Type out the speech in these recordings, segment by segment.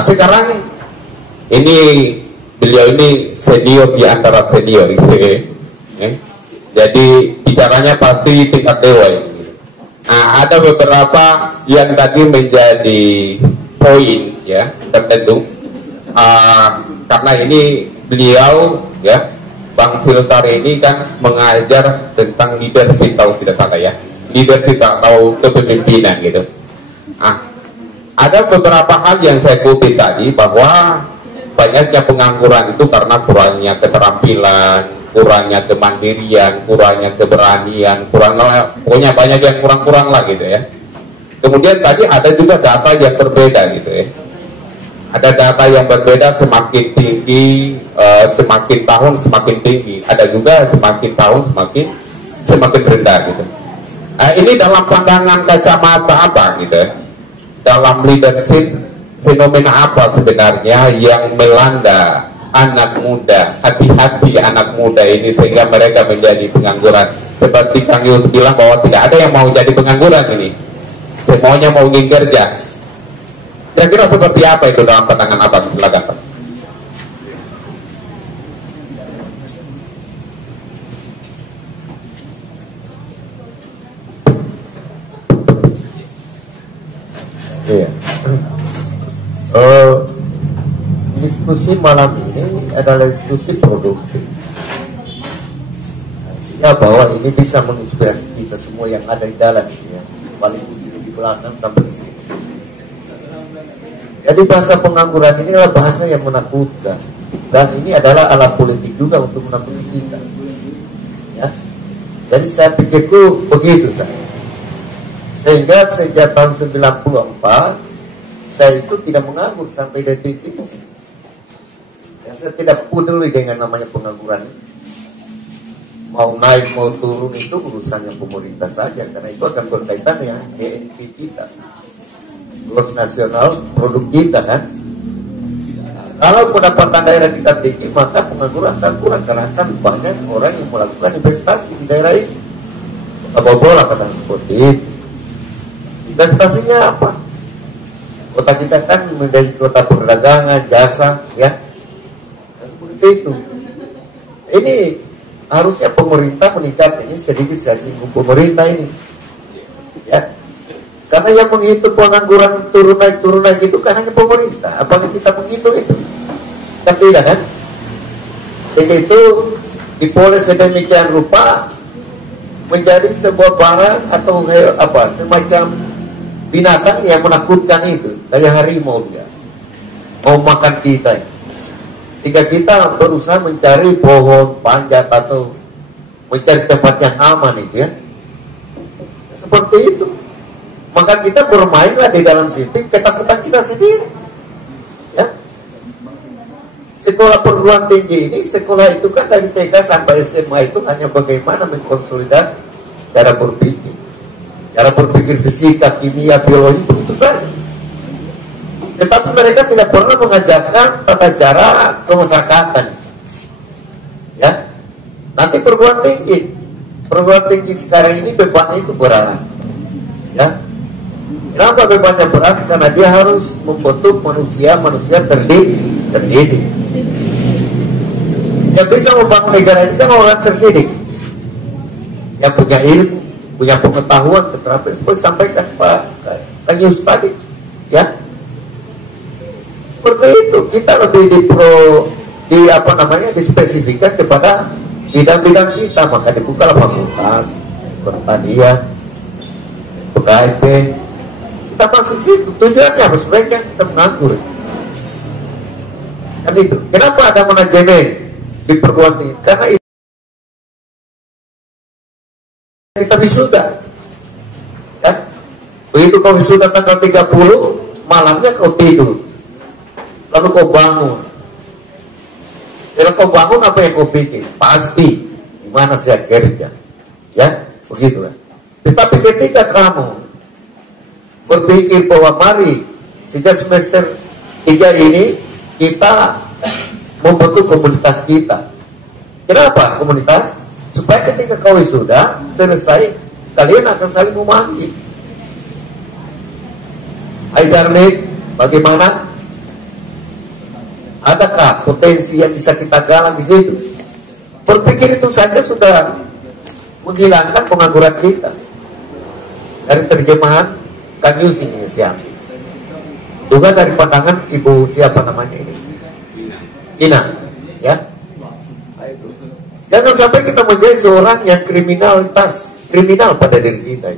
Nah sekarang ini beliau ini senior di antara senior gitu ya. Jadi bicaranya pasti tingkat dewa gitu. Nah ada beberapa yang tadi menjadi poin ya tertentu. Karena ini beliau ya Bang Filtar ini kan mengajar tentang leadership kalau tidak salah ya, leadership atau kepemimpinan gitu. Ada beberapa hal yang saya kutip tadi bahwa banyaknya pengangguran itu karena kurangnya keterampilan, kurangnya kemandirian, kurangnya keberanian, pokoknya banyak yang kurang-kurang lah gitu ya. Kemudian tadi ada juga data yang berbeda gitu ya. Ada data yang berbeda semakin tinggi, semakin tahun semakin tinggi. Ada juga semakin tahun semakin rendah gitu. Ini dalam pandangan kacamata apa gitu ya? Dalam leadership fenomena apa sebenarnya yang melanda anak muda, hati-hati anak muda ini sehingga mereka menjadi pengangguran? Seperti Kang Yus bilang bahwa tidak ada yang mau jadi pengangguran ini, semuanya mau ingin kerja. Kira-kira seperti apa itu dalam pandangan Abang? Silakan Pak. Iya. Diskusi malam ini adalah diskusi produktif. Ya bahwa ini bisa menginspirasi kita semua yang ada di dalam ini ya, paling di belakang sampai di sini. Jadi bahasa pengangguran ini adalah bahasa yang menakutkan, dan ini adalah alat politik juga untuk menakuti kita. Ya. Jadi saya pikirku begitu kan. Sehingga sejak tahun 94 saya itu tidak menganggur sampai detik ini. Ya, saya tidak peduli dengan namanya pengangguran. Mau naik mau turun itu urusannya pemerintah saja, karena itu akan berkaitan dengan GNP kita, gross nasional produk kita kan. Kalau pendapatan daerah kita tinggi, maka pengangguran akan kurang karena akan banyak orang yang melakukan investasi di daerah ini. Bola kata seperti itu. Investasinya apa? Kota kita kan menjadi kota perdagangan, jasa, ya. Seperti itu. Ini harusnya pemerintah meningkat ini sedikit saya singgung pemerintah ini, ya. Karena yang menghitung pengangguran turun naik itu kan hanya pemerintah. Apakah kita menghitung itu? Kan tidak kan? Jadi itu dipoles sedemikian rupa menjadi sebuah barang atau apa semacam binatang yang menakutkan itu, kayak harimau dia mau makan kita, sehingga kita berusaha mencari pohon panjat atau mencari tempat yang aman itu ya, seperti itu. Maka kita bermainlah di dalam sistem ketakutan kita sendiri ya. Sekolah perguruan tinggi ini, sekolah itu kan dari TK sampai SMA itu hanya bagaimana mengkonsolidasi cara berpikir fisika, kimia, biologi, begitu saja. Tetapi mereka tidak pernah mengajarkan tata cara kemasyarakatan. Ya, nanti perguruan tinggi sekarang ini bebannya itu berat. Ya, kenapa bebannya berat? Karena dia harus membentuk manusia terdidik. Yang bisa membangun negara ini kan orang terdidik, yang punya ilmu, punya pengetahuan, keterampilan, seperti sampaikan Pak Kanyus tadi, ya. Seperti itu, kita lebih dispesifikkan kepada bidang-bidang kita, maka dibuka fakultas pertanian, PKIP, kita masuk situ. Tujuannya apa? Sebaiknya kita menganggur. Kan itu. Kenapa ada manajemen di perguruan tinggi? Karena itu kita wisuda, ya. Begitu kau wisuda tanggal 30, malamnya kau tidur, lalu kau bangun. Kalau kau bangun, apa yang kau pikir? Pasti di mana saya kerja, ya, begitulah. Tetapi ketika kamu berpikir bahwa mari sejak semester 3 ini kita membentuk komunitas kita. Kenapa komunitas? Supaya ketika kau sudah selesai, kalian akan saling memanggil. Hai Darlik, bagaimana? Adakah potensi yang bisa kita galang di situ? Berpikir itu saja sudah menghilangkan pengangguran kita. Dari terjemahan Kanius ini siapa? Juga dari pandangan ibu siapa namanya ini? Ina, ya. Jangan sampai kita menjadi seorang yang kriminal pada diri kita.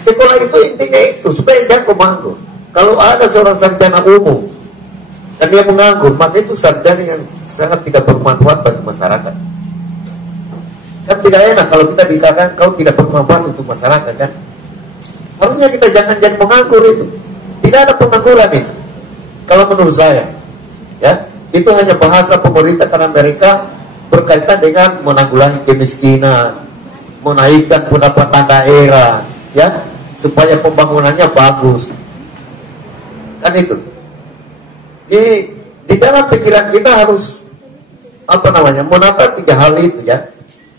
Sekolah itu intinya itu supaya jangan menganggur. Kalau ada seorang sarjana umum dan dia menganggur, maka itu sarjana yang sangat tidak bermanfaat bagi masyarakat. Kan tidak enak kalau kita dikatakan kau tidak bermanfaat untuk masyarakat, kan? Harusnya kita jangan menganggur itu. Tidak ada pengangguran itu. Kalau menurut saya, ya, itu hanya bahasa pemerintah karena mereka berkaitan dengan menanggulangi kemiskinan, menaikkan pendapatan daerah, ya, supaya pembangunannya bagus. Kan itu. Di dalam pikiran kita harus menata 3 hal itu, ya.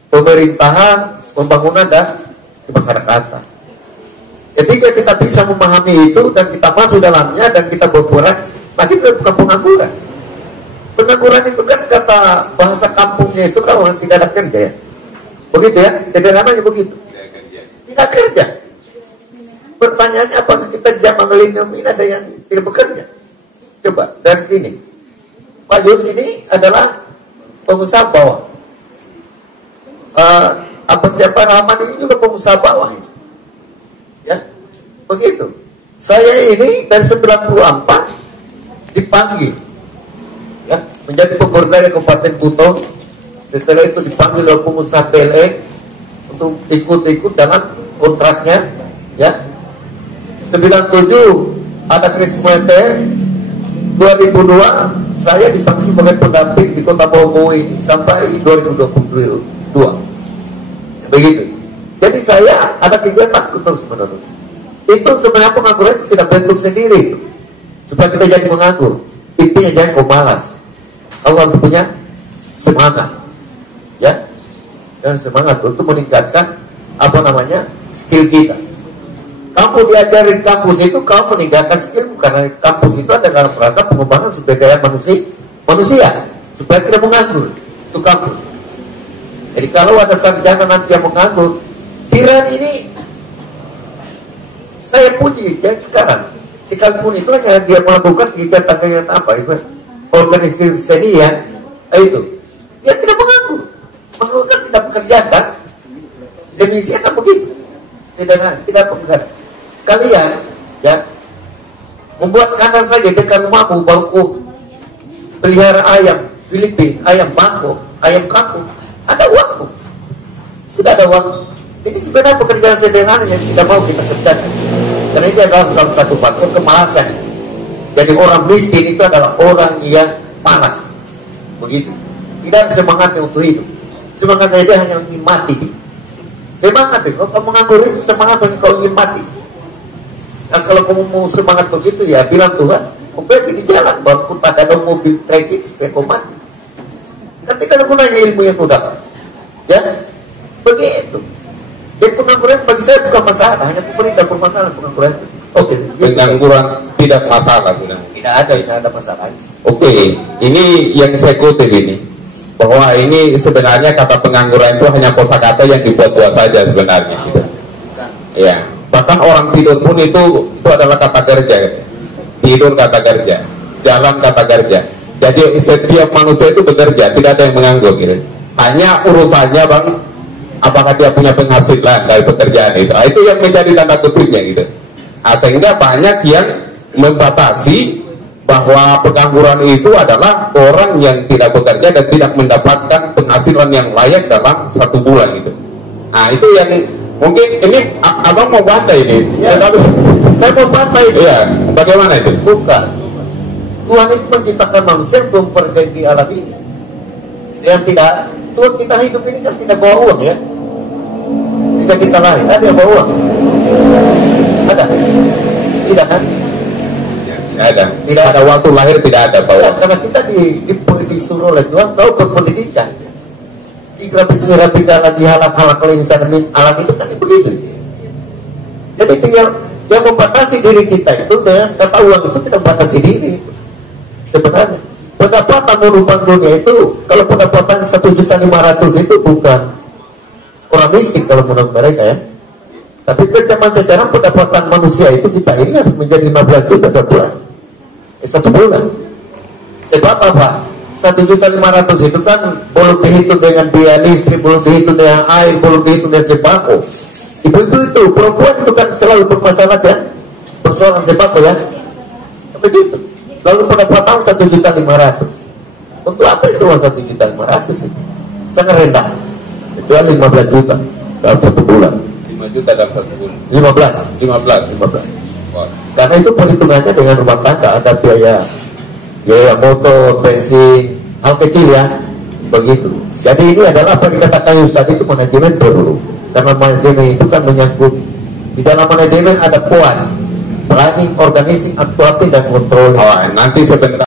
Pemerintahan, pembangunan, dan kemasyarakatan. Ketika kita bisa memahami itu dan kita masuk dalamnya dan kita berperan, maka itu bukan pengangguran. Pengangguran itu kan kata bahasa kampungnya itu kalau orang tidak ada kerja, ya. Begitu, ya, sederhananya begitu. Tidak kerja. Pertanyaannya apakah kita zaman milenium ini ada yang tidak bekerja? Coba dari sini. Pak Yus ini adalah pengusaha bawah. Siapa Rahman ini juga pengusaha bawah ini. Ya, begitu. Saya ini dari 94 dipanggil, ya, menjadi pemberdaya Kabupaten Buton. Setelah itu dipanggil oleh pengusaha PLN untuk ikut dalam kontraknya, ya. 97 ada krisis moneter. 2002 saya dipanggil sebagai pendamping di Kota Bogor ini sampai 2022. Begitu. Jadi saya ada kegiatan terus-menerus. Itu sebenarnya pengangguran itu tidak bentuk sendiri itu. Supaya kita jadi menganggur. Intinya jangan kau malas. Kau harus punya semangat. Ya. Dan semangat untuk meningkatkan skill kita. Kamu diajarin kampus itu, kamu meningkatkan skill karena kampus itu ada dalam rangka pengembangan sumber daya manusia supaya tidak menganggur. Itu kampus. Jadi kalau ada sarjana nanti yang menganggur, Tiran ini saya puji ya, sekalipun itu hanya dia melakukan kegiatan itu organisasi seni, ya, itu dia tidak menganggur kan tidak pekerjaan. Demikian kan begitu, sedangkan tidak pekerjaan. Kalian, ya, membuat kandang saja dekat rumahmu, baru pelihara ayam Filipina, ayam Bangkok, ayam kampung, ada uangmu, sudah ada uang. Ini sebenarnya pekerjaan sederhana yang tidak mau kita kerjakan. Karena ini adalah salah satu faktor kemalasan. Jadi orang miskin itu adalah orang yang malas. Begitu. Tidak ada semangatnya untuk hidup. Semangatnya dia hanya ingin mati. Semangat itu, kalau menganggur itu semangat yang kau ingin mati. Nah kalau kamu mau semangat begitu, ya bilang Tuhan, kau pergi di jalan, baru tak ada mobil trek itu, supaya kau mati. Kan tidak ada gunanya ilmu yang kau dapat. Ya, begitu. Jadi pengangguran bagi saya bukan masalah, hanya pemerintah bermasalah pengangguran. Oke, pengangguran tidak masalah, tidak ada masalah. Oke, ini yang saya kutip ini, bahwa ini sebenarnya kata pengangguran itu hanya kosakata yang dibuat-buat saja sebenarnya, gitu. Ya, bahkan orang tidur pun itu adalah kata kerja, tidur kata kerja, jalan kata kerja. Jadi setiap manusia itu bekerja, tidak ada yang menganggur, gitu. Hanya urusannya bang, apakah dia punya penghasilan dari pekerjaan itu? Nah, itu yang menjadi tanda kutipnya gitu. Nah, sehingga banyak yang membatasi bahwa pengangguran itu adalah orang yang tidak bekerja dan tidak mendapatkan penghasilan yang layak dalam 1 bulan gitu. Nah itu yang mungkin ini abang mau bantai ini. Ya, tapi saya mau bantai itu. Ya, bagaimana itu? Bukan. Tuhan itu menciptakan manusia untuk memperbaiki alam ini. Yang tidak, Tuhan kita hidup ini kan tidak bawa uang, ya. Jika kita lahir, ada yang bawa uang? Ada? Tidak kan? Tidak ada waktu lahir, tidak ada bawa. Karena kita disuruh oleh Tuhan tahu berpendidikan. Ikra bismillahirrahmanirrahim lagi halak insan min alam itu kan begitu. Jadi tinggal yang membatasi diri kita itu dengan kata uang itu tidak membatasi diri sebenarnya. pendapatan menumpang dunia itu, kalau pendapatan 1.500.000 itu bukan orang miskin kalau menurut mereka ya. Tapi kecaman sekarang pendapatan manusia itu kita ini harus menjadi 15 juta satu bulan. Sebab apa? 1.500.000 itu kan belum dihitung dengan biaya listrik, belum dihitung dengan air, belum dihitung dengan sembako. Ibu-ibu itu, perempuan itu kan selalu bermasalah ya, persoalan sembako ya. Begitu. Lalu pendapatan 1.500.000. Untuk apa itu 1.500.000 itu? Sangat rendah. Kecuali 15 juta dalam 1 bulan. 5 juta dalam 1 bulan. 15. Wah. Karena itu perhitungannya dengan rumah tangga, ada biaya motor, bensin, hal kecil ya, begitu. Jadi ini adalah apa yang dikatakan Yus tadi itu manajemen perlu. Karena manajemen itu kan menyangkut, di dalam manajemen ada POAS, planning, organizing, actuating, dan controlling. Oh, nanti sebentar.